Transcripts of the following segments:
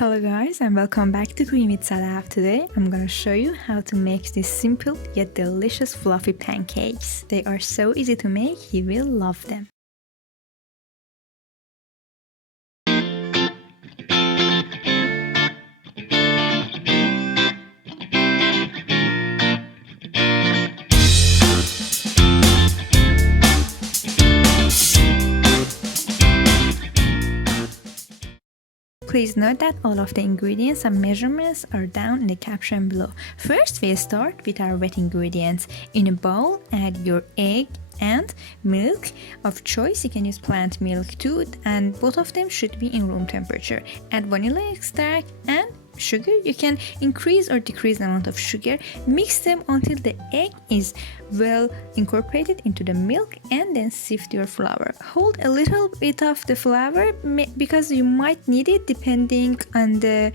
Hello guys and welcome back to Cooking with Sadaf. Today I'm gonna show you how to make these simple yet delicious fluffy pancakes. They are so easy to make, you will love them. Please note that all of the ingredients and measurements are down in the caption below. First, we start with our wet ingredients. In a bowl, add your egg and milk of choice. You can use plant milk too, and both of them should be in room temperature. Add vanilla extract and sugar. You can increase or decrease the amount of sugar. Mix them until the egg is well incorporated into the milk, and then sift your flour. Hold a little bit of the flour because you might need it depending on the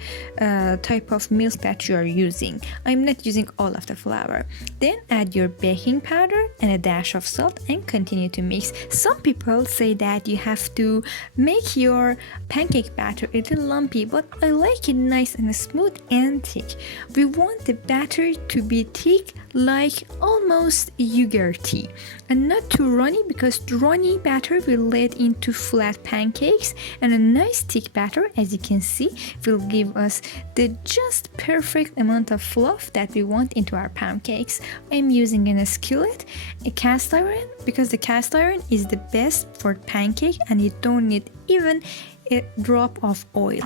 type of milk that you are using. I'm not using all of the flour. Then add your baking powder and a dash of salt and continue to mix. Some people say that you have to make your pancake batter a little lumpy, but I like it nice and smooth and thick. We want the batter to be thick, like almost yogurty, and not too runny, because runny batter will lead into flat pancakes, and a nice thick batter, as you can see, will give us the just perfect amount of fluff that we want into our pancakes. I'm using a skillet, a cast iron, because the cast iron is the best for pancake and you don't need even a drop of oil.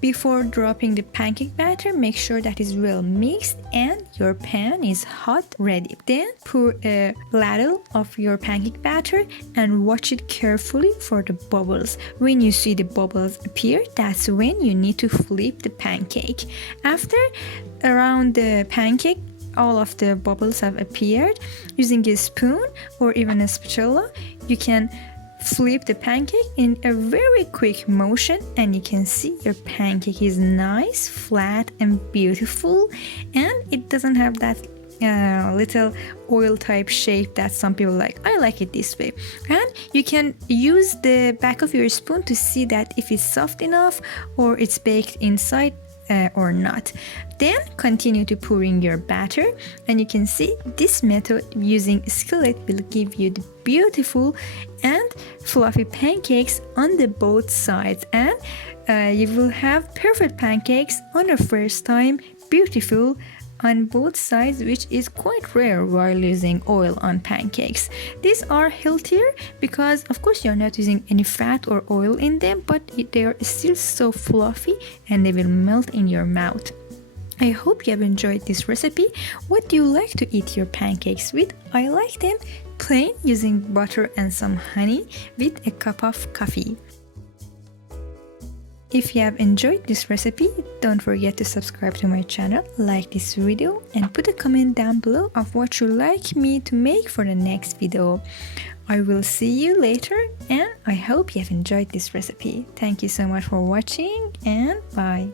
Before dropping the pancake batter, make sure that is well mixed and your pan is hot ready. Then pour a ladle of your pancake batter and watch it carefully for the bubbles. When you see the bubbles appear, that's when you need to flip the pancake. After around the pancake all of the bubbles have appeared, using a spoon or even a spatula, you can flip the pancake in a very quick motion, and you can see your pancake is nice, flat and beautiful, and it doesn't have that little oil type shape that some people like. I like it this way. And you can use the back of your spoon to see that if it's soft enough or it's baked inside or not. Then continue to pour in your batter, and you can see this method using a skillet will give you the beautiful and fluffy pancakes on the both sides, and you will have perfect pancakes on the first time, beautiful on both sides, which is quite rare while using oil on pancakes. These are healthier because of course you're not using any fat or oil in them, but they are still so fluffy and they will melt in your mouth. I hope you have enjoyed this recipe. What do you like to eat your pancakes with? I like them plain, using butter and some honey with a cup of coffee. If you have enjoyed this recipe, don't forget to subscribe to my channel, like this video, and put a comment down below of what you'd like me to make for the next video. I will see you later, and I hope you have enjoyed this recipe. Thank you so much for watching, and bye.